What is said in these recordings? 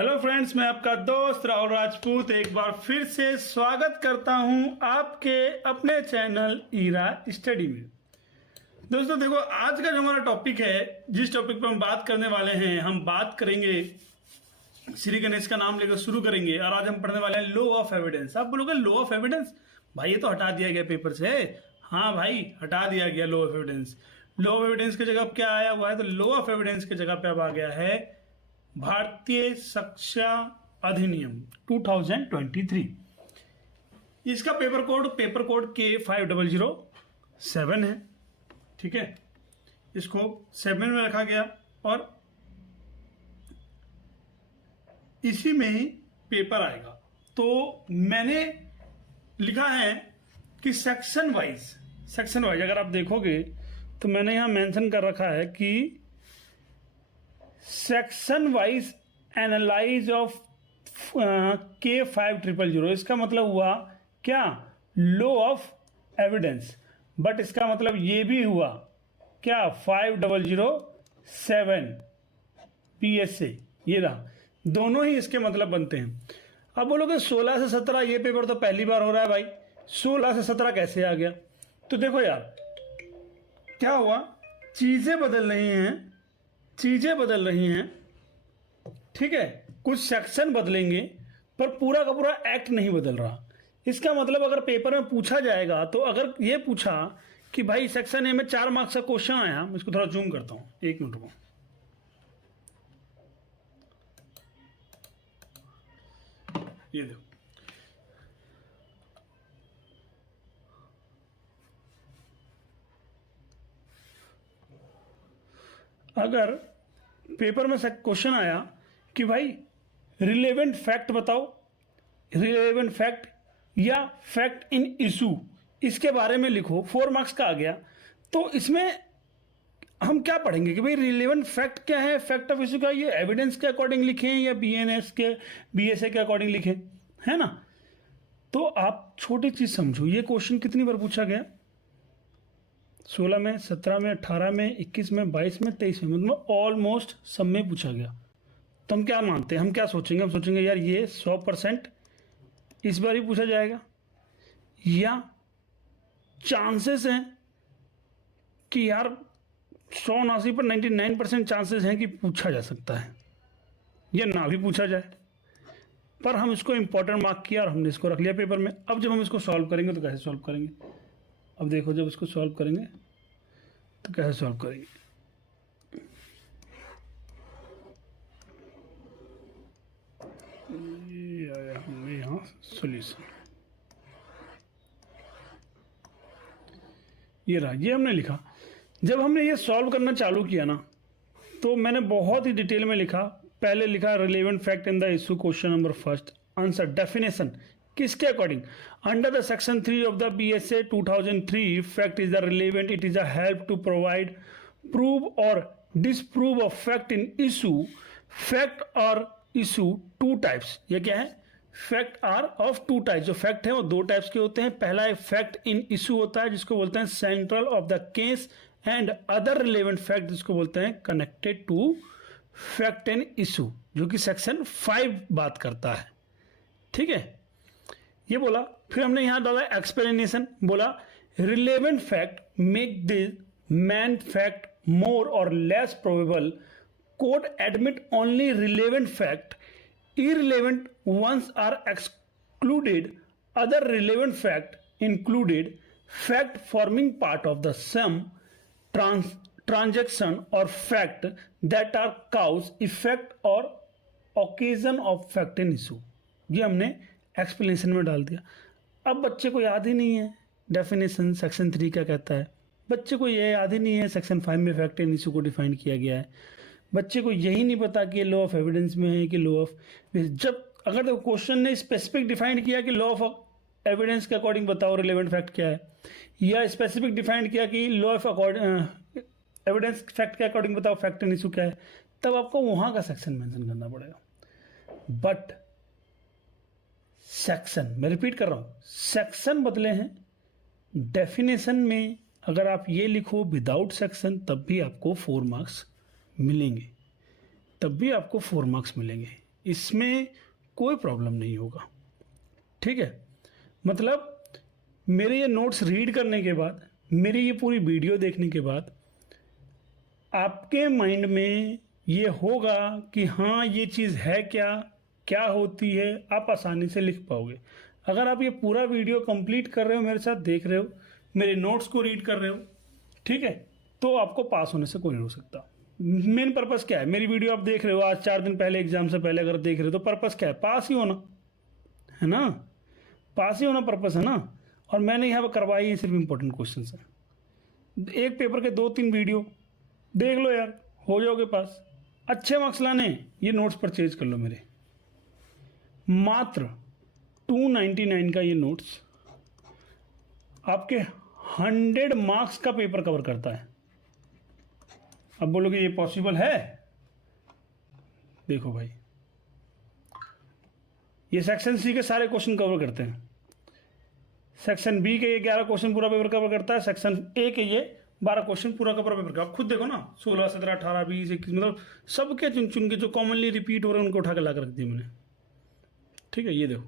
Hello friends, मैं आपका दोस्त राहुल राजपूत एक बार फिर से स्वागत करता हूं आपके अपने चैनल ईरा स्टडी में। दोस्तों देखो, आज का जो हमारा टॉपिक है, जिस टॉपिक पर हम बात करने वाले हैं, हम बात करेंगे श्री गणेश का नाम लेकर शुरू करेंगे। और आज हम पढ़ने वाले हैं लॉ ऑफ एविडेंस। आप बोलोगे लॉ ऑफ एविडेंस, भाई ये तो हटा दिया गया पेपर से। हाँ भाई, हटा दिया गया law of evidence. Law of evidence की जगह क्या आया हुआ है? तो लॉ ऑफ एविडेंस की जगह पे अब आ गया है भारतीय शिक्षा अधिनियम 2023। इसका पेपर कोड K5007 है। ठीक है, इसको 7 में रखा गया और इसी में ही पेपर आएगा। तो मैंने लिखा है कि सेक्शन वाइज अगर आप देखोगे तो मैंने यहां मेंशन कर रखा है कि section wise analyse of K5000। इसका मतलब हुआ क्या? Law of evidence. बट इसका मतलब ये भी हुआ क्या? 5007 PSA। ये रहा, दोनों ही इसके मतलब बनते हैं। अब बोलोगे 16 से 17 ये पेपर तो पहली बार हो रहा है भाई, 16 से 17 कैसे आ गया? तो देखो यार, क्या हुआ, चीजें बदल रही हैं। ठीक है, कुछ सेक्शन बदलेंगे पर पूरा का पूरा एक्ट नहीं बदल रहा। इसका मतलब अगर पेपर में पूछा जाएगा, तो अगर ये पूछा कि भाई सेक्शन ए में 4 मार्क्स का क्वेश्चन आया, मैं इसको थोड़ा जूम करता हूं, 1 मिनट को। ये देखो, अगर पेपर में क्वेश्चन आया कि भाई रिलेवेंट फैक्ट बताओ, रिलेवेंट फैक्ट या फैक्ट इन इशू, इसके बारे में लिखो, 4 मार्क्स का आ गया, तो इसमें हम क्या पढ़ेंगे कि भाई रिलेवेंट फैक्ट क्या है, फैक्ट ऑफ इशू क्या है? ये एविडेंस के अकॉर्डिंग लिखें या BNS के BSA के अकॉर्डिंग लिखें, है ना? तो आप छोटी चीज समझो, ये क्वेश्चन कितनी बार पूछा गया? 16 में, 17 में, 18 में, 21 में, 22 में, 23 में, मतलब ऑलमोस्ट सब में पूछा गया। तो हम क्या मानते हैं, हम क्या सोचेंगे? हम सोचेंगे यार ये 100% इस बार ही पूछा जाएगा, या चांसेस हैं कि यार 100-80 पर 99% चांसेस हैं कि पूछा जा सकता है, या ना भी पूछा जाए। पर हम इसको इंपॉर्टेंट मार्क किया और हमने इसको रख लिया पेपर में। अब जब हम इसको सॉल्व करेंगे तो कैसे सॉल्व करेंगे? अब देखो, जब इसको सॉल्व करेंगे तो कैसे सॉल्व करेंगे? ये आया हमें यहाँ सॉल्यूशन, ये रहा, ये हमने लिखा। जब हमने ये सॉल्व करना चालू किया ना, तो मैंने बहुत ही डिटेल में लिखा। पहले लिखा relevant fact in the issue, question number first. Answer definition किसके according? Under the section 3 of the BSA 2003, fact is the relevant, it is a help to provide, prove or disprove of fact in issue. Fact और issue 2 types. ये क्या है? Fact are of 2 types. जो fact है वो 2 types के होते हैं। पहला एक फैक्ट इन इशू होता है, जिसको बोलते हैं central of the case, and other relevant fact, जिसको बोलते हैं connected to fact in issue, जो कि सेक्शन 5 बात करता है। ठीक है, ये बोला। फिर हमने यहां डाला एक्सप्लेनेशन, बोला relevant fact make this main fact more or less probable, court admit only relevant fact, irrelevant ones are excluded, other relevant fact included, fact forming part of the sum transaction or fact that are cause, effect or occasion of fact in issue। ये हमने explanation में डाल दिया। अब बच्चे को याद ही नहीं है डेफिनेशन सेक्शन 3 क्या कहता है, बच्चे को ये याद ही नहीं है सेक्शन 5 में फैक्ट इन इशू को डिफाइन किया गया है, बच्चे को यही नहीं पता कि लॉ ऑफ एविडेंस में है कि लॉ ऑफ, जब अगर तो क्वेश्चन ने स्पेसिफिक डिफाइन किया कि लॉ ऑफ एविडेंस के अकॉर्डिंग बताओ रिलेवेंट फैक्ट क्या है, या स्पेसिफिक डिफाइन किया कि लॉ ऑफ एविडेंस फैक्ट के अकॉर्डिंग बताओ फैक्ट इन इशू क्या है, तब आपको वहां का सेक्शन मेंशन करना पड़ेगा। बट सेक्शन, मैं रिपीट कर रहा हूं, सेक्शन बदले हैं। डेफिनेशन में अगर आप ये लिखो विदाउट सेक्शन, तब भी आपको 4 मार्क्स मिलेंगे, इसमें कोई प्रॉब्लम नहीं होगा। ठीक है, मतलब मेरे ये नोट्स रीड करने के बाद, मेरी ये पूरी वीडियो देखने के बाद आपके माइंड में ये होगा कि हाँ ये चीज़ है क्या, क्या होती है, आप आसानी से लिख पाओगे। अगर आप ये पूरा वीडियो कंप्लीट कर रहे हो, मेरे साथ देख रहे हो, मेरे नोट्स को रीड कर रहे हो, ठीक है, तो आपको पास होने से कोई नहीं हो सकता। मेन पर्पस क्या है, मेरी वीडियो आप देख रहे हो आज 4 दिन पहले, एग्जाम से पहले अगर देख रहे हो तो पर्पस क्या है, पास ही होना है ना, पास ही होना पर्पस है ना। और मैंने यहाँ पर करवाई है सिर्फ इंपॉर्टेंट क्वेश्चन है। एक पेपर के 2-3 वीडियो देख लो यार, हो जाओगे पास। अच्छे मार्क्स लाने, ये नोट्स परचेज कर लो मेरे, मात्र 299 का ये नोट्स आपके 100 मार्क्स का पेपर कवर करता है। अब बोलोगे ये पॉसिबल है? देखो भाई, ये सेक्शन सी के सारे क्वेश्चन कवर करते हैं, सेक्शन बी के ये 11 क्वेश्चन पूरा पेपर कवर करता है, सेक्शन ए के ये 12 क्वेश्चन पूरा का पूरा पेपर का। आप खुद देखो ना, 16, 17, 18, 20, 21, मतलब सबके चुन चुन के जो कॉमनली रिपीट हो रहे हैं उनको उठा के ला कर रख दिए मैंने। ठीक है, ये देखो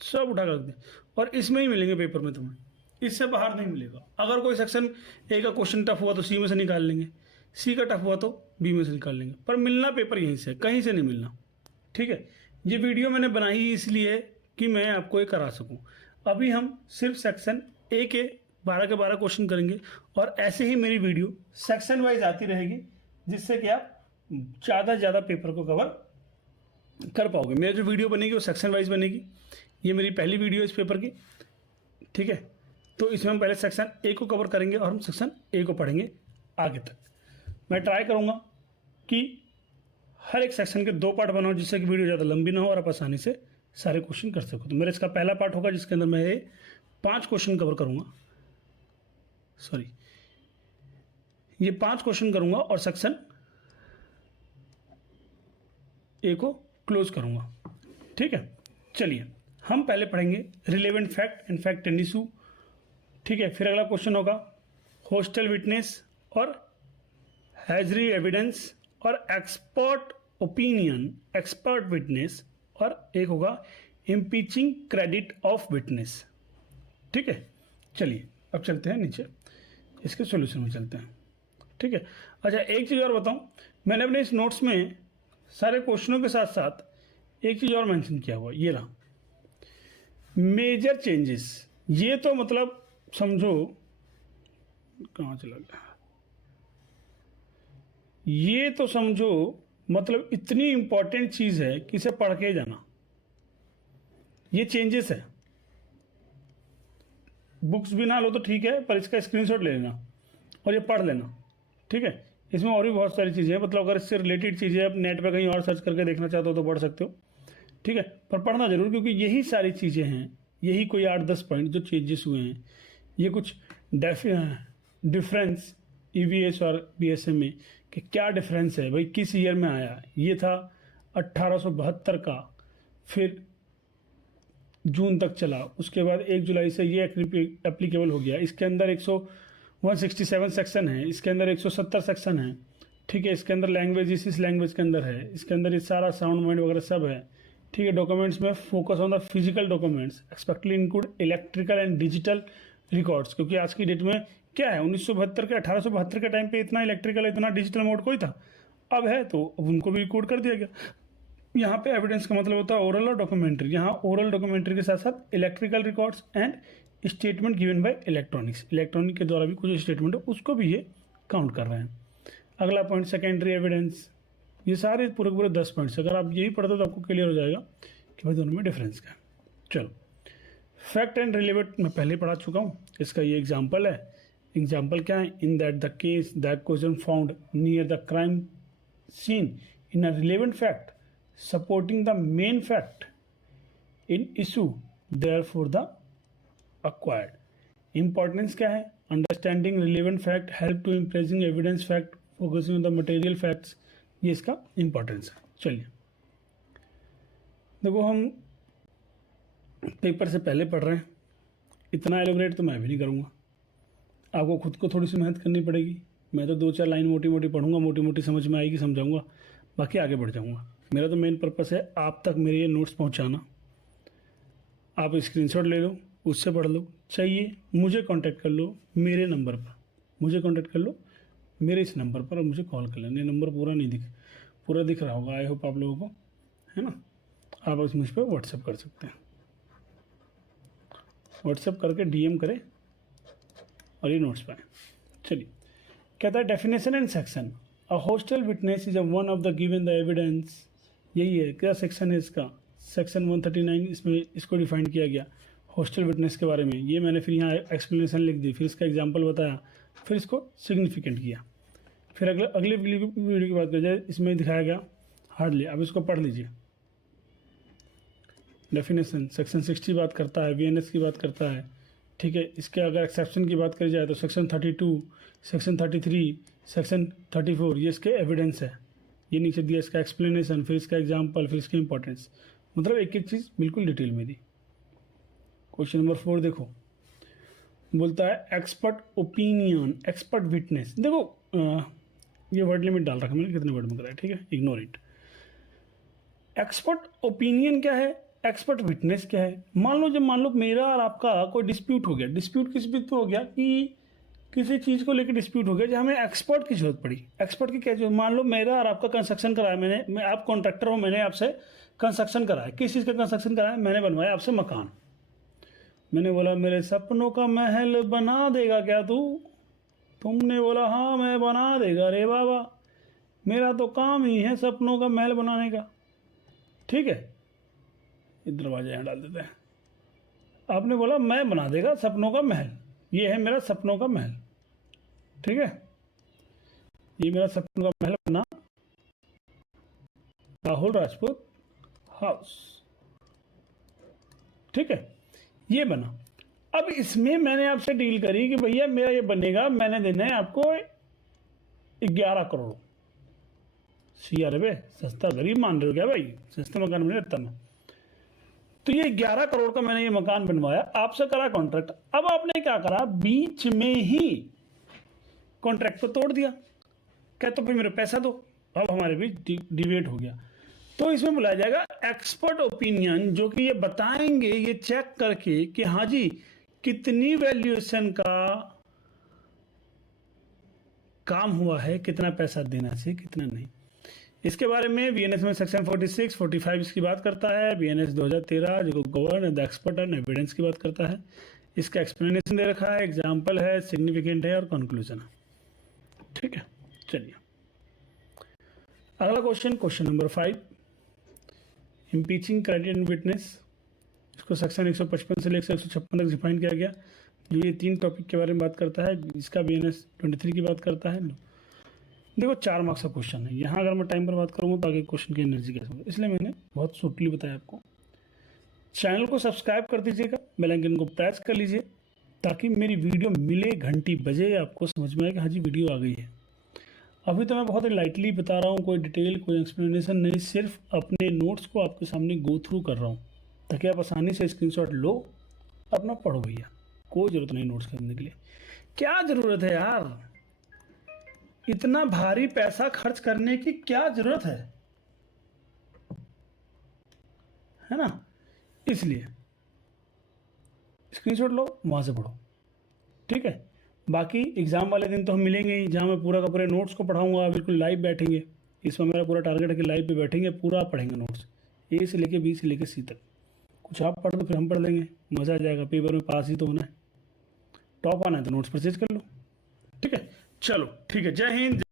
सब उठा कर रख दिए, और इसमें ही मिलेंगे पेपर में तुम्हें, इससे बाहर नहीं मिलेगा। अगर कोई सेक्शन ए का क्वेश्चन टफ हुआ तो सी में से निकाल लेंगे, सी का टफ हुआ तो बी में से निकाल लेंगे, पर मिलना पेपर यहीं से, कहीं से नहीं मिलना। ठीक है, ये वीडियो मैंने बनाई इसलिए कि मैं आपको ये करा सकूं। अभी हम सिर्फ सेक्शन ए के 12 के 12 क्वेश्चन करेंगे, और ऐसे ही मेरी वीडियो सेक्शन वाइज आती रहेगी, जिससे कि आप ज़्यादा से ज़्यादा पेपर को कवर कर पाओगे। मेरी जो वीडियो बनेगी वो सेक्शन वाइज बनेगी। ये मेरी पहली वीडियो इस पेपर की। ठीक है, तो इसमें हम पहले सेक्शन ए को कवर करेंगे और हम सेक्शन ए को पढ़ेंगे आगे तक। मैं ट्राई करूँगा कि हर एक सेक्शन के 2 पार्ट बनाऊँ, जिससे कि वीडियो ज़्यादा लंबी ना हो और आप आसानी से सारे क्वेश्चन कर सको। तो मेरा इसका पहला पार्ट होगा जिसके अंदर मैं 5 क्वेश्चन कवर करूँगा, सॉरी ये 5 क्वेश्चन करूँगा और सेक्शन ए को क्लोज करूँगा। ठीक है, चलिए हम पहले पढ़ेंगे relevant fact and fact and issue. ठीक है, फिर अगला क्वेश्चन होगा हॉस्टल विटनेस और हैजरी एविडेंस और एक्सपर्ट ओपिनियन, एक्सपर्ट विटनेस, और एक होगा इम्पीचिंग क्रेडिट ऑफ विटनेस। ठीक है, चलिए अब चलते हैं नीचे, इसके सॉल्यूशन में चलते हैं। ठीक है, अच्छा एक चीज़ और बताऊं, मैंने अपने इस नोट्स में सारे क्वेश्चनों के साथ साथ एक चीज़ और मेंशन किया हुआ, ये रहा मेजर चेंजेस। ये तो मतलब समझो, कहाँ चला गया, ये तो समझो मतलब इतनी इंपॉर्टेंट चीज़ है कि इसे पढ़ के जाना। ये चेंजेस है, बुक्स भी ना लो तो ठीक है, पर इसका स्क्रीनशॉट ले लेना और ये पढ़ लेना। ठीक है, इसमें और भी बहुत सारी चीज़ें हैं, मतलब अगर इससे रिलेटेड चीज़ें आप नेट पे कहीं और सर्च करके देखना चाहते हो तो पढ़ सकते हो। ठीक है, पर पढ़ना जरूर, क्योंकि यही सारी चीज़ें हैं, यही कोई 8-10 पॉइंट जो चेंजेस हुए हैं, ये कुछ डिफरेंस ईवीएस और बीएसएम में कि क्या डिफरेंस है भाई, किस ईयर में आया। ये था 1872 का, फिर जून तक चला, उसके बाद 1 जुलाई से ये एप्लीकेबल हो गया। इसके अंदर 167 सेक्शन है, इसके अंदर 170 सेक्शन है। ठीक है, इसके अंदर लैंग्वेज इस लैंग्वेज के अंदर है, इसके अंदर ये सारा साउंड माइंड वगैरह सब है। ठीक है, डॉक्यूमेंट्स में focus on the physical documents expressly include electrical and digital records, क्योंकि आज की डेट में क्या है, 1972 के 1872 के टाइम पे इतना इलेक्ट्रिकल इतना डिजिटल मोड कोई था, अब है तो अब उनको भी रिकॉर्ड कर दिया गया। यहाँ पे एविडेंस का मतलब होता है ओरल और डॉक्यूमेंट्री, यहाँ ओरल डॉक्यूमेंट्री के साथ साथ electrical records and statement given by electronics, electronic के द्वारा भी कुछ स्टेटमेंट है उसको भी ये काउंट कर रहे हैं। अगला पॉइंट सेकेंडरी एविडेंस, ये सारे पूरे पूरे 10 पॉइंट्स, अगर आप यही पढ़ते तो आपको क्लियर हो जाएगा कि भाई दोनों में डिफरेंस क्या है। चलो, फैक्ट एंड रिलेवेंट मैं पहले पढ़ा चुका हूँ, इसका ये एग्जाम्पल है। एग्जाम्पल क्या है, in that the case that question found near the crime scene in a relevant fact supporting the main fact in issue therefore the acquired। Importance क्या है, understanding relevant fact help to impressing evidence fact focusing on the material facts, ये इसका importance है। चलिए देखो, हम paper से पहले पढ़ रहे हैं, इतना एलोबरेट तो मैं भी नहीं करूँगा, आपको खुद को थोड़ी सी मेहनत करनी पड़ेगी। मैं तो 2-4 लाइन मोटी मोटी पढ़ूंगा, मोटी मोटी समझ में आएगी समझाऊंगा, बाकी आगे बढ़ जाऊंगा। मेरा तो मेन पर्पस है आप तक मेरे ये नोट्स पहुंचाना। आप स्क्रीनशॉट ले लो, उससे पढ़ लो, चाहिए मुझे कांटेक्ट कर लो मेरे नंबर पर, मुझे कांटेक्ट कर लो मेरे इस नंबर पर और मुझे कॉल कर लेना। ये नंबर पूरा दिख रहा होगा, आई होप आप लोगों को, है ना। आप उस मुझ पर व्हाट्सएप कर सकते हैं, व्हाट्सएप करके डीएम करें और ये नोट्स पाएँ। चलिए, कहता है definition and section. A hostel witness is a one of the given the evidence. यही है, क्या सेक्शन है इसका, सेक्शन 139, इसमें इसको डिफाइन किया गया हॉस्टल विटनेस के बारे में। ये मैंने फिर यहाँ एक्सप्लेनेशन लिख दी, फिर इसका एग्जांपल बताया, फिर इसको सिग्निफिकेंट किया। फिर अगले वीडियो की बात कर जाए, इसमें दिखाया गया हार्डली। अब इसको पढ़ लीजिए। डेफिनेशन सेक्शन 60 बात करता है, वीएनएस की बात करता है, ठीक है। इसके अगर एक्सेप्शन की बात करी जाए तो सेक्शन 32, सेक्शन 33, सेक्शन 34 ये इसके एविडेंस है। ये नीचे दिया इसका एक्सप्लेनेशन, फिर इसका एग्जाम्पल, फिर इसकी इंपॉर्टेंस, मतलब एक एक चीज़ बिल्कुल डिटेल में दी। क्वेश्चन नंबर 4 देखो, बोलता है एक्सपर्ट ओपिनियन, एक्सपर्ट विटनेस। देखो ये वर्ड लिमिट डाल रखा मैंने, कितने वर्ड में कराया, ठीक है, इग्नोर इट। एक्सपर्ट ओपिनियन क्या है, एक्सपर्ट विटनेस क्या है। मान लो मेरा और आपका कोई डिस्प्यूट हो गया, डिस्प्यूट किस बात पे हो गया कि किसी चीज़ को लेकर डिस्प्यूट हो गया, जहाँ हमें एक्सपर्ट की जरूरत पड़ी। एक्सपर्ट की क्या जरूरत, मान लो मेरा और आपका कंस्ट्रक्शन कराया मैं आप कॉन्ट्रैक्टर हो, मैंने आपसे कंस्ट्रक्शन कराया। किस चीज़ का कंस्ट्रक्शन कराया, मैंने बनवाया आपसे मकान। मैंने बोला मेरे सपनों का महल बना देगा क्या तू, तुमने बोला हाँ मैं बना देगा रे बाबा, मेरा तो काम ही है सपनों का महल बनाने का, ठीक है। दरवाजा यहाँ डाल देते हैं। आपने बोला मैं बना देगा सपनों का महल, ये है मेरा सपनों का महल, ठीक है। ये मेरा सपनों का महल बना, राहुल राजपूत हाउस, ठीक है, ये बना। अब इसमें मैंने आपसे डील करी कि भैया मेरा ये बनेगा, मैंने देना है आपको 11 करोड़। सीआर बे सस्ता, गरीब मान रहे हो क्या भाई, सस्ता मकान मिले इतना में। तो ये 11 करोड़ का मैंने ये मकान बनवाया, आपसे करा कॉन्ट्रैक्ट। अब आपने क्या करा, बीच में ही कॉन्ट्रैक्ट को तोड़ दिया, क्या तो फिर मेरे पैसा दो। अब हमारे बीच डिबेट हो गया, तो इसमें बुलाया जाएगा एक्सपर्ट ओपिनियन, जो कि ये बताएंगे, ये चेक करके कि हाँ जी कितनी वैल्यूएशन का काम हुआ है, कितना पैसा देना चाहिए, कितना नहीं। इसके बारे में बीएनएस में सेक्शन 46, 45 इसकी बात करता है। बीएनएस 2013 जो govern the expert and evidence की बात करता है। इसका एक्सप्लेनेशन दे रखा है, एग्जाम्पल है, सिग्निफिकेंट है और कंक्लूजन है, ठीक है। चलिए अगला क्वेश्चन नंबर 5, इम्पीचिंग क्राइटेरियन विटनेस। इसको सेक्शन 155 से लेकर 156 तक डिफाइन किया गया, जो ये 3 टॉपिक के बारे में बात करता है। इसका बीएनएस 23 की बात करता है। देखो 4 मार्क्स का क्वेश्चन है, यहाँ अगर मैं टाइम पर बात करूँगा तो आगे क्वेश्चन की एनर्जी कैसे होगी, इसलिए मैंने बहुत शॉर्टली बताया आपको। चैनल को सब्सक्राइब कर दीजिएगा, बेल आइकन को प्रेस कर लीजिए, ताकि मेरी वीडियो मिले, घंटी बजे, आपको समझ में आए कि हाँ जी वीडियो आ गई है। अभी तो मैं बहुत ही लाइटली बता रहा हूँ, कोई डिटेल कोई एक्सप्लेनेशन नहीं, सिर्फ अपने नोट्स को आपके सामने गो थ्रू कर रहा हूँ, ताकि आप आसानी से स्क्रीनशॉट लो, अपना पढ़ो भैया। कोई ज़रूरत नहीं नोट्स करने के लिए, क्या ज़रूरत है यार, इतना भारी पैसा खर्च करने की क्या ज़रूरत है ना। इसलिए स्क्रीनशॉट लो, वहाँ से पढ़ो, ठीक है। बाकी एग्ज़ाम वाले दिन तो हम मिलेंगे ही, जहाँ मैं पूरा का पूरे नोट्स को पढ़ाऊँगा, बिल्कुल लाइव बैठेंगे। इसमें मेरा पूरा टारगेट है कि लाइव पे बैठेंगे, पूरा पढ़ेंगे नोट्स, ए से लेके बी से लेके सी तक। कुछ आप पढ़ दो, फिर हम पढ़ लेंगे, मज़ा आ जाएगा। पेपर में पास ही तो होना है, टॉप आना है तो नोट्स परचेज कर लो, ठीक है। चलो ठीक है, जय हिंद।